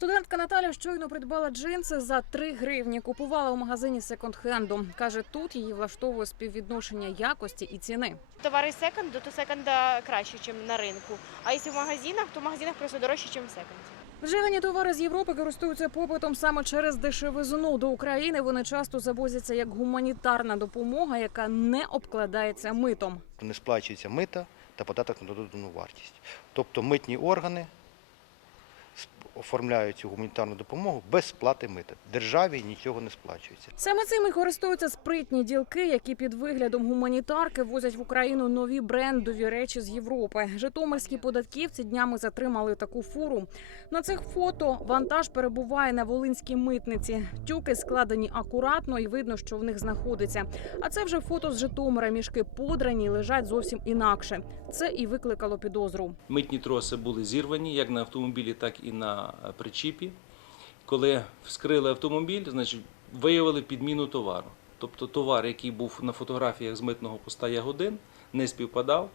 Студентка Наталя щойно придбала джинси за 3 гривні. Купувала у магазині секонд-хенду. Каже, тут її влаштовує співвідношення якості і ціни. Товари секонду, то секонда краще, ніж на ринку. А якщо в магазинах, то в магазинах просто дорожче, ніж в секонді. Вживані товари з Європи користуються попитом саме через дешевизну. До України вони часто завозяться як гуманітарна допомога, яка не обкладається митом. не сплачується мита та податок на додану вартість. Тобто митні органи оформляють цю гуманітарну допомогу без сплати мита. Державі нічого не сплачується. Саме цим і користуються спритні ділки, які під виглядом гуманітарки возять в Україну нові брендові речі з Європи. Житомирські податківці днями затримали таку фуру. На цих фото вантаж перебуває на волинській митниці. Тюки складені акуратно і видно, що в них знаходиться. А це вже фото з Житомира. Мішки подрані лежать зовсім інакше. Це і викликало підозру. Митні троси були зірвані як на автомобілі, так і на е, причіпі. Коли вскрили автомобіль, значить виявили підміну товару. Тобто товар, який був на фотографіях з митного поста Ягодин, не співпадав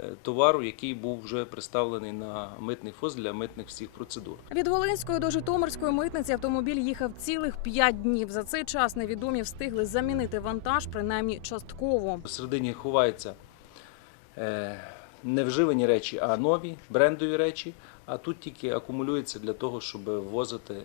е, товару, який був вже представлений на митний фоз для митних всіх процедур. Від Волинської до Житомирської митниці автомобіль їхав цілих п'ять днів. За цей час невідомі встигли замінити вантаж, принаймні частково. Всередині ховаються е, не вживані речі, а нові брендові речі. А тут тільки акумулюється для того, щоб ввозити е,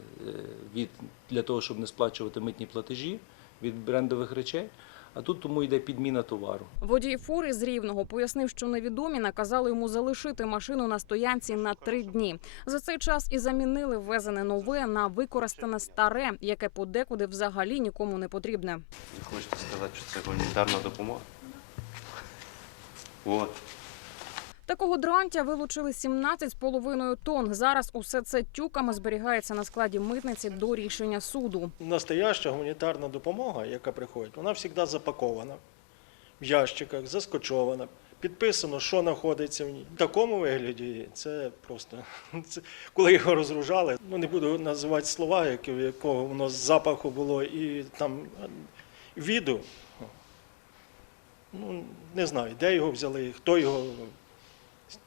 від для того, щоб не сплачувати митні платежі від брендових речей. А тут тому йде підміна товару. Водій фури з рівного пояснив, що невідомі наказали йому залишити машину на стоянці на три дні. За цей час і замінили ввезене нове на використане старе, яке подекуди взагалі нікому не потрібне. Ви хочете сказати, що це гуманітарна допомога? От. Такого дрантя вилучили 17,5 тонн. Зараз усе це тюками зберігається на складі митниці до рішення суду. Настояща гуманітарна допомога, яка приходить, вона завжди запакована в ящиках, заскочована, підписано, що знаходиться в ній. В такому вигляді це просто це, коли його розгружали, ну не буду називати слова, які, якого воно з запаху було, і там віду. Ну, не знаю, де його взяли, хто його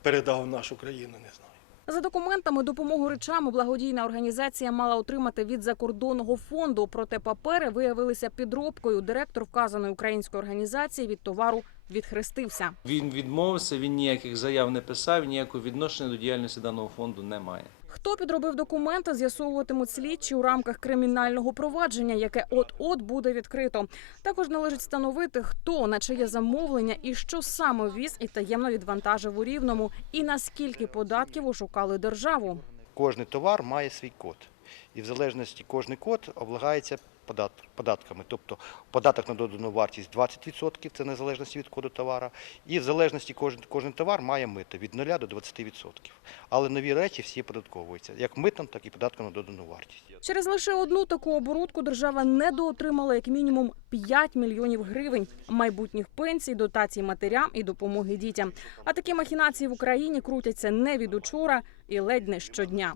передав в нашу країну, не знаю. За документами допомогу речами благодійна організація мала отримати від закордонного фонду. Проте папери виявилися підробкою. Директор вказаної української організації від товару відхрестився. Він відмовився, він ніяких заяв не писав, ніякого відношення до діяльності даного фонду немає. Хто підробив документи, з'ясовуватимуть слідчі у рамках кримінального провадження, яке от-от буде відкрито. Також належить встановити, хто на чиє замовлення і що саме віз і таємно відвантажив у рівному, і наскільки податків ошукали державу. Кожний товар має свій код. І в залежності кожний код облагається податками. Тобто податок на додану вартість 20% це незалежності від коду товара. І в залежності кожен, кожен товар має мито від 0 до 20%. Але нові речі всі податковуються як митом, так і податком на додану вартість. Через лише одну таку оборудку держава недоотримала як мінімум 5 мільйонів гривень майбутніх пенсій, дотацій матерям і допомоги дітям. А такі махінації в Україні крутяться не від учора і ледь не щодня.